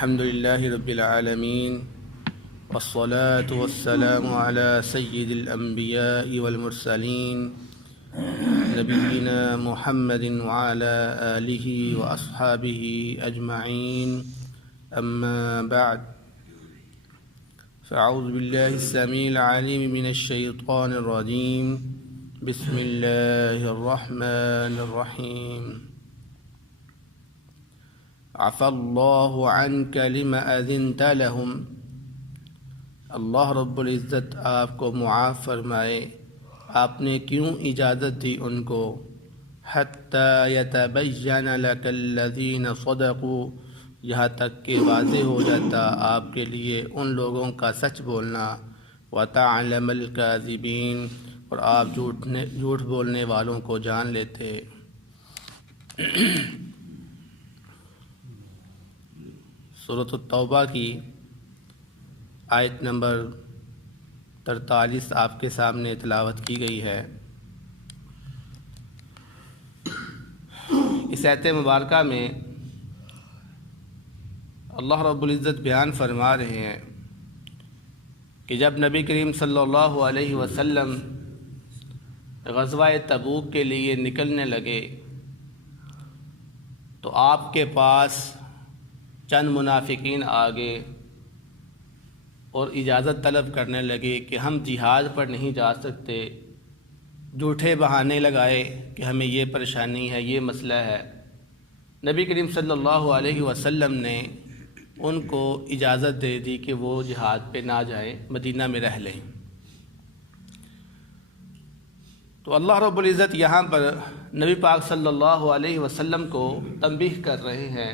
الحمد لله رب العالمين والصلاة والسلام على سيد الأنبياء والمرسلين نبينا محمد وعلى آله وأصحابه أجمعين أما بعد فأعوذ بالله السميع العليم من الشيطان الرجيم بسم الله الرحمن الرحيم عفى الله عنك لما أذنت لهم اللہ رب العزت آپ کو معاف فرمائے آپ نے کیوں اجازت دی ان کو حتی یتبین لک الذین صدقوا یہاں تک کہ واضح ہو جاتا آپ کے لیے ان لوگوں کا سچ بولنا وتعلم الکاذبین اور آپ جھوٹ بولنے والوں کو جان لیتے۔ سورۃ التوبہ کی آیت نمبر 43 آپ کے سامنے تلاوت کی گئی ہے۔ اس آیت مبارکہ میں اللہ رب العزت بیان فرما رہے ہیں کہ جب نبی کریم صلی اللہ علیہ وسلم غزوہ تبوک کے لیے نکلنے لگے تو آپ کے پاس چند منافقین آگے اور اجازت طلب کرنے لگے کہ ہم جہاد پر نہیں جا سکتے، جھوٹے بہانے لگائے کہ ہمیں یہ پریشانی ہے، یہ مسئلہ ہے۔ نبی کریم صلی اللہ علیہ وسلم نے ان کو اجازت دے دی کہ وہ جہاد پہ نہ جائیں، مدینہ میں رہ لیں۔ تو اللہ رب العزت یہاں پر نبی پاک صلی اللہ علیہ وسلم کو تنبیہ کر رہے ہیں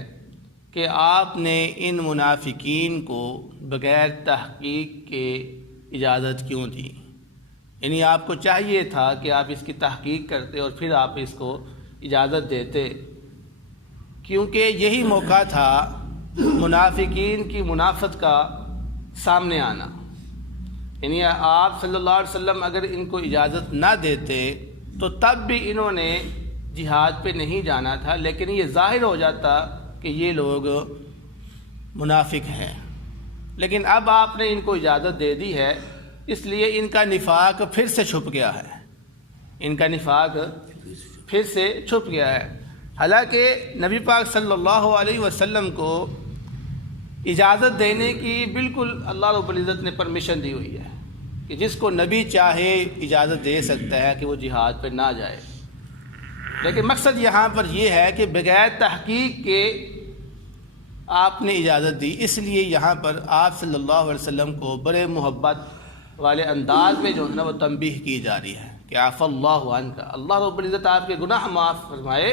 کہ آپ نے ان منافقین کو بغیر تحقیق کے اجازت کیوں دی؟ یعنی آپ کو چاہیے تھا کہ آپ اس کی تحقیق کرتے اور پھر آپ اس کو اجازت دیتے، کیونکہ یہی موقع تھا منافقین کی منافقت کا سامنے آنا۔ یعنی آپ صلی اللہ علیہ وسلم اگر ان کو اجازت نہ دیتے تو تب بھی انہوں نے جہاد پہ نہیں جانا تھا، لیکن یہ ظاہر ہو جاتا کہ یہ لوگ منافق ہیں۔ لیکن اب آپ نے ان کو اجازت دے دی ہے، اس لیے ان کا نفاق پھر سے چھپ گیا ہے، ان کا نفاق پھر سے چھپ گیا ہے۔ حالانکہ نبی پاک صلی اللہ علیہ وسلم کو اجازت دینے کی بالکل اللہ رب العزت نے پرمیشن دی ہوئی ہے کہ جس کو نبی چاہے اجازت دے سکتا ہے کہ وہ جہاد پہ نہ جائے، لیکن مقصد یہاں پر یہ ہے کہ بغیر تحقیق کے آپ نے اجازت دی۔ اس لیے یہاں پر آپ صلی اللہ علیہ وسلم کو بڑے محبت والے انداز میں جو ہے نا وہ تنبیہ کی جا رہی ہے کہ عفی اللہ عنک، اللہ رب العزت آپ کے گناہ معاف فرمائے،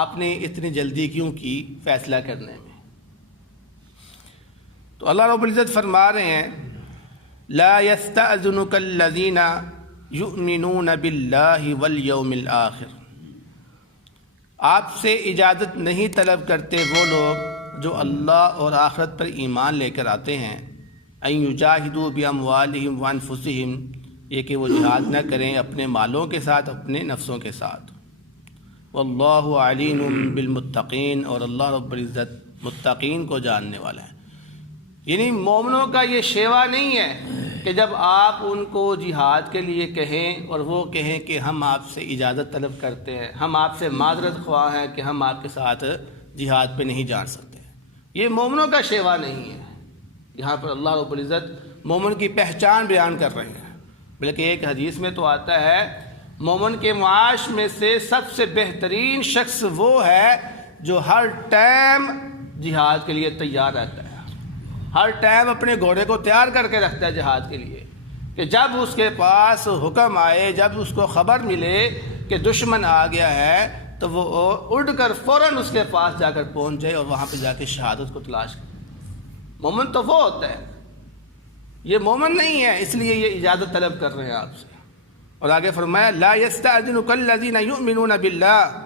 آپ نے اتنی جلدی کیوں کی فیصلہ کرنے میں؟ تو اللہ رب العزت فرما رہے ہیں لا یستأذنک الذین یؤمنون باللہ والیوم الآخر، آپ سے اجازت نہیں طلب کرتے وہ لوگ جو اللہ اور آخرت پر ایمان لے کر آتے ہیں، ان یجاہدوا باموالہم وانفسہم، یہ کہ وہ جہاد نہ کریں اپنے مالوں کے ساتھ، اپنے نفسوں کے ساتھ۔ واللہ علیم بالمتقین، اور اللہ رب العزت متقین کو جاننے والا ہے۔ یعنی مومنوں کا یہ شیوا نہیں ہے کہ جب آپ ان کو جہاد کے لیے کہیں اور وہ کہیں کہ ہم آپ سے اجازت طلب کرتے ہیں، ہم آپ سے معذرت خواہ ہیں کہ ہم آپ کے ساتھ جہاد پہ نہیں جا سکتے، یہ مومنوں کا شیوا نہیں ہے۔ یہاں پر اللہ رب العزت مومن کی پہچان بیان کر رہے ہیں، بلکہ ایک حدیث میں تو آتا ہے مومن کے معاش میں سے سب سے بہترین شخص وہ ہے جو ہر ٹائم جہاد کے لیے تیار رہتا ہے، ہر ٹائم اپنے گھوڑے کو تیار کر کے رکھتا ہے جہاد کے لیے، کہ جب اس کے پاس حکم آئے، جب اس کو خبر ملے کہ دشمن آ گیا ہے تو وہ اڑ کر فوراً اس کے پاس جا کر پہنچ جائے اور وہاں پہ جا کے شہادت کو تلاش کرے۔ مومن تو وہ ہوتا ہے، یہ مومن نہیں ہے، اس لیے یہ اجازت طلب کر رہے ہیں آپ سے۔ اور آگے فرمایا لا یستأذنک الذین یؤمنون باللہ،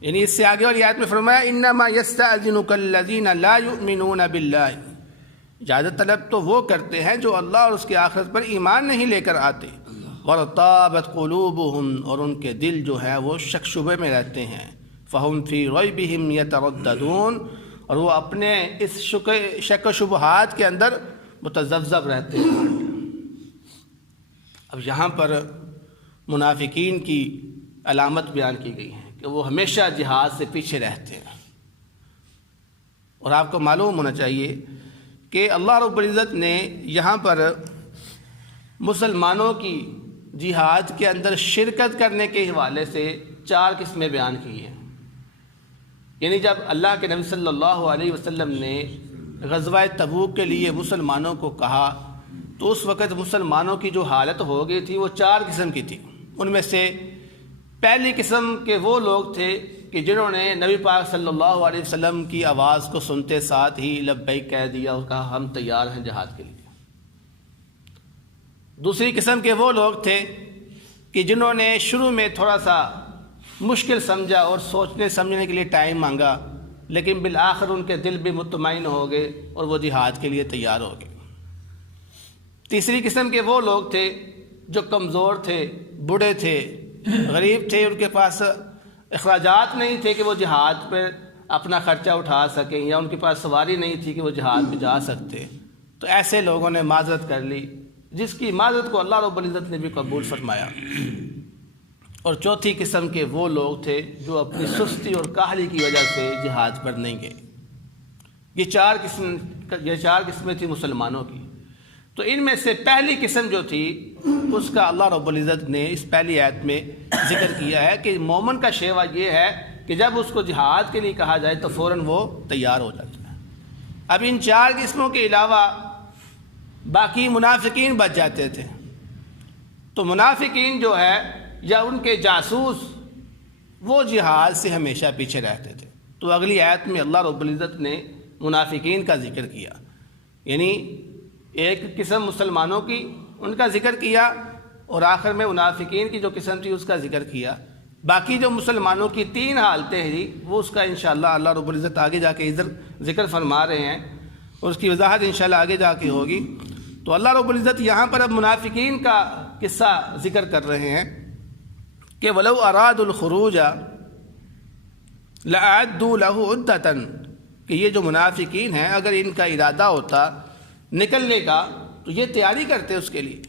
یعنی اس سے آگے والی آیت میں فرمایا انما یستأذنک الذین لا یؤمنون باللہ، اجازت طلب تو وہ کرتے ہیں جو اللہ اور اس کی آخرت پر ایمان نہیں لے کر آتے۔ وارتابت قلوبہم، اور ان کے دل جو ہے وہ شک شبے میں رہتے ہیں۔ فہم فی ریبہم یترددون، اور وہ اپنے اس شک و شبہات کے اندر متذبذب رہتے ہیں۔ اب یہاں پر منافقین کی علامت بیان کی گئی ہے کہ وہ ہمیشہ جہاد سے پیچھے رہتے ہیں، اور آپ کو معلوم ہونا چاہیے کہ اللہ رب العزت نے یہاں پر مسلمانوں کی جہاد کے اندر شرکت کرنے کے حوالے سے 4 قسمیں بیان کی ہیں۔ یعنی جب اللہ کے نبی صلی اللہ علیہ وسلم نے غزوہ تبوک کے لیے مسلمانوں کو کہا تو اس وقت مسلمانوں کی جو حالت ہو گئی تھی وہ 4 قسم کی تھی۔ ان میں سے پہلی قسم کے وہ لوگ تھے کہ جنہوں نے نبی پاک صلی اللہ علیہ وسلم کی آواز کو سنتے ساتھ ہی لبیک کہہ دیا اور کہا ہم تیار ہیں جہاد کے لیے۔ دوسری قسم کے وہ لوگ تھے کہ جنہوں نے شروع میں تھوڑا سا مشکل سمجھا اور سوچنے سمجھنے کے لیے ٹائم مانگا، لیکن بالآخر ان کے دل بھی مطمئن ہو گئے اور وہ جہاد کے لیے تیار ہو گئے۔ تیسری قسم کے وہ لوگ تھے جو کمزور تھے، بوڑھے تھے، غریب تھے، ان کے پاس اخراجات نہیں تھے کہ وہ جہاد پہ اپنا خرچہ اٹھا سکیں، یا ان کے پاس سواری نہیں تھی کہ وہ جہاد میں جا سکتے، تو ایسے لوگوں نے معذرت کر لی، جس کی معذرت کو اللہ رب العزت نے بھی قبول فرمایا۔ اور چوتھی قسم کے وہ لوگ تھے جو اپنی سستی اور کاہلی کی وجہ سے جہاد پر نہیں گئے۔ یہ چار قسمیں تھیں مسلمانوں کی۔ تو ان میں سے پہلی قسم جو تھی اس کا اللہ رب العزت نے اس پہلی آیت میں ذکر کیا ہے کہ مومن کا شیوا یہ ہے کہ جب اس کو جہاد کے لیے کہا جائے تو فوراً وہ تیار ہو جاتا ہے۔ اب ان 4 قسموں کے علاوہ باقی منافقین بچ جاتے تھے، تو منافقین جو ہے یا ان کے جاسوس وہ جہاد سے ہمیشہ پیچھے رہتے تھے۔ تو اگلی آیت میں اللہ رب العزت نے منافقین کا ذکر کیا، یعنی ایک قسم مسلمانوں کی ان کا ذکر کیا، اور آخر میں منافقین کی جو قسم تھی اس کا ذکر کیا۔ باقی جو مسلمانوں کی 3 حالتیں ہیں وہ اس کا انشاءاللہ اللہ رب العزت آگے جا کے ادھر ذکر فرما رہے ہیں، اور اس کی وضاحت انشاءاللہ آگے جا کے ہوگی۔ تو اللہ رب العزت یہاں پر اب منافقین کا قصہ ذکر کر رہے ہیں کہ وَلَوْ أَرَادُوا الْخُرُوجَ لَأَعَدُّوا لَهُ عُدَّةً، کہ یہ جو منافقین ہیں اگر ان کا ارادہ ہوتا نکلنے کا تو یہ تیاری کرتے اس کے لیے،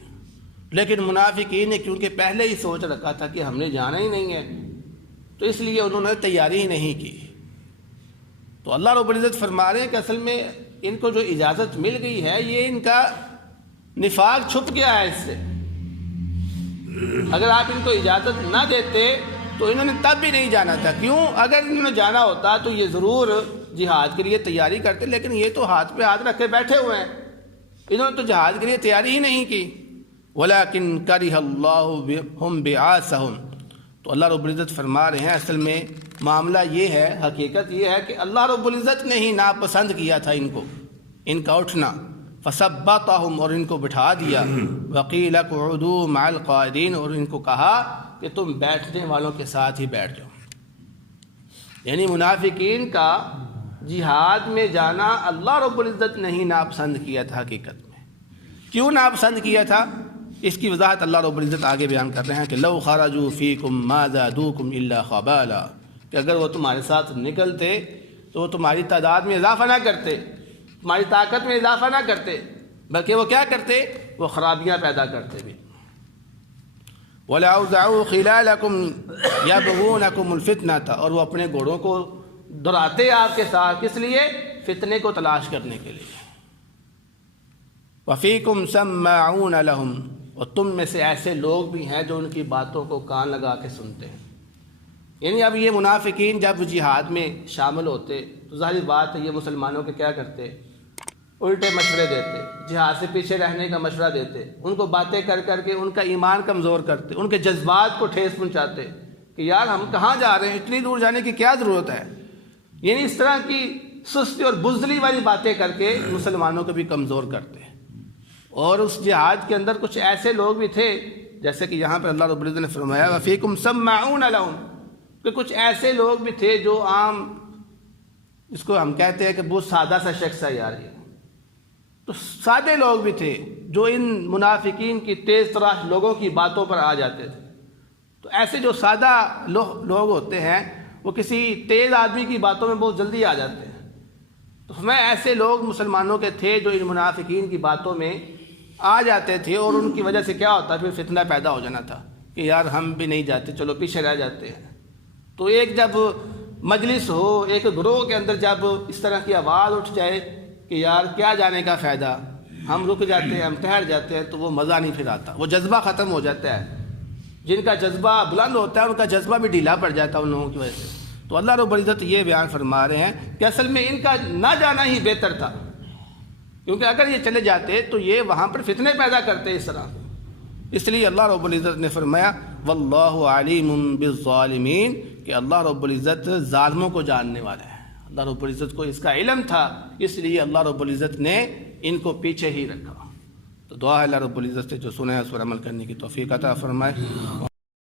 لیکن منافقین نے کیونکہ پہلے ہی سوچ رکھا تھا کہ ہم نے جانا ہی نہیں ہے، تو اس لیے انہوں نے تیاری ہی نہیں کی۔ تو اللہ رب العزت فرما رہے ہیں کہ اصل میں ان کو جو اجازت مل گئی ہے یہ ان کا نفاق چھپ گیا ہے اس سے۔ اگر آپ ان کو اجازت نہ دیتے تو انہوں نے تب بھی نہیں جانا تھا۔ کیوں؟ اگر انہوں نے جانا ہوتا تو یہ ضرور جہاد کے لیے تیاری کرتے، لیکن یہ تو ہاتھ پہ ہاتھ رکھ کے بیٹھے ہوئے ہیں، انہوں نے تو جہاد کے لیے تیاری ہی نہیں کی۔ وَلَكِنْ كَرِهَ اللَّهُ هُمْ بِعَاثَهُمْ، تو اللہ رب العزت فرما رہے ہیں اصل میں معاملہ یہ ہے، حقیقت یہ ہے کہ اللہ رب العزت نے ہی ناپسند کیا تھا ان کو، ان کا اٹھنا، فَثَبَّطَهُمْ، اور ان کو بٹھا دیا، وَقِيلَ اقْعُدُوا مَعَ الْقَاعِدِينَ، اور ان کو کہا کہ تم بیٹھنے والوں کے ساتھ ہی بیٹھ جاؤ۔ یعنی منافقین کا جہاد میں جانا اللہ رب العزت نے ہی ناپسند کیا تھا۔ حقیقت میں کیوں ناپسند کیا تھا اس کی وضاحت اللہ رب العزت آگے بیان کر رہے ہیں کہ لو خرجوا فیکم ما زادوکم الا خبالا، کہ اگر وہ تمہارے ساتھ نکلتے تو وہ تمہاری تعداد میں اضافہ نہ کرتے، تمہاری طاقت میں اضافہ نہ کرتے، بلکہ وہ کیا کرتے؟ وہ خرابیاں پیدا کرتے بھی۔ وَلَأَوْزَعُوا خِلَالَكُمْ يَبْغُونَكُمُ الْفِتْنَةَ، اور وہ اپنے گھوڑوں کو دوڑاتے آپ کے ساتھ، کس لیے؟ فتنے کو تلاش کرنے کے لیے۔ وَفِيكُمْ سَمَّاعُونَ لَهُمْ، اور تم میں سے ایسے لوگ بھی ہیں جو ان کی باتوں کو کان لگا کے سنتے ہیں۔ یعنی اب یہ منافقین جب جہاد میں شامل ہوتے تو ظاہری بات ہے یہ مسلمانوں کے کیا کرتے؟ الٹے مشورے دیتے، جہاد سے پیچھے رہنے کا مشورہ دیتے، ان کو باتیں کر کر کے ان کا ایمان کمزور کرتے، ان کے جذبات کو ٹھیس پہنچاتے کہ یار ہم کہاں جا رہے ہیں، اتنی دور جانے کی کیا ضرورت ہے۔ یعنی اس طرح کی سستی اور بزدلی والی باتیں کر کے مسلمانوں کو بھی کمزور کرتے ہیں۔ اور اس جہاد کے اندر کچھ ایسے لوگ بھی تھے جیسے کہ یہاں پر اللہ رب العزت نے فرمایا وَفِيكُمْ سَمَّاعُونَ لَهُمْ، کہ کچھ ایسے لوگ بھی تھے جو عام، اس کو ہم کہتے ہیں کہ بہت سادہ سا شخص ہے یار، یہ تو سادے لوگ بھی تھے جو ان منافقین کی تیز تراش لوگوں کی باتوں پر آ جاتے تھے۔ تو ایسے جو سادہ لوگ ہوتے ہیں وہ کسی تیز آدمی کی باتوں میں بہت جلدی آ جاتے ہیں، تو میں ایسے لوگ مسلمانوں کے تھے جو ان منافقین کی باتوں میں آ جاتے تھے، اور ان کی وجہ سے کیا ہوتا پھر فتنہ پیدا ہو جانا تھا کہ یار ہم بھی نہیں جاتے، چلو پیچھے رہ جاتے ہیں۔ تو ایک جب مجلس ہو، ایک گروہ کے اندر جب اس طرح کی آواز اٹھ جائے کہ یار کیا جانے کا فائدہ، ہم رک جاتے ہیں، ہم ٹھہر جاتے ہیں، تو وہ مزہ نہیں پھر آتا، وہ جذبہ ختم ہو جاتا ہے۔ جن کا جذبہ بلند ہوتا ہے ان کا جذبہ بھی ڈھیلا پڑ جاتا ہے ان لوگوں کی وجہ سے۔ تو اللہ رب العزت یہ بیان فرما رہے ہیں کہ اصل میں ان کا نہ جانا ہی بہتر تھا، کیونکہ اگر یہ چلے جاتے تو یہ وہاں پر فتنے پیدا کرتے اس طرح۔ اس لیے اللہ رب العزت نے فرمایا واللہ علیم بالظالمین، کہ اللہ رب العزت ظالموں کو جاننے والا ہے۔ اللہ رب العزت کو اس کا علم تھا، اس لیے اللہ رب العزت نے ان کو پیچھے ہی رکھا۔ تو دعا ہے اللہ رب العزت سے جو سنا ہے اس پر عمل کرنے کی توفیق عطا فرمائے۔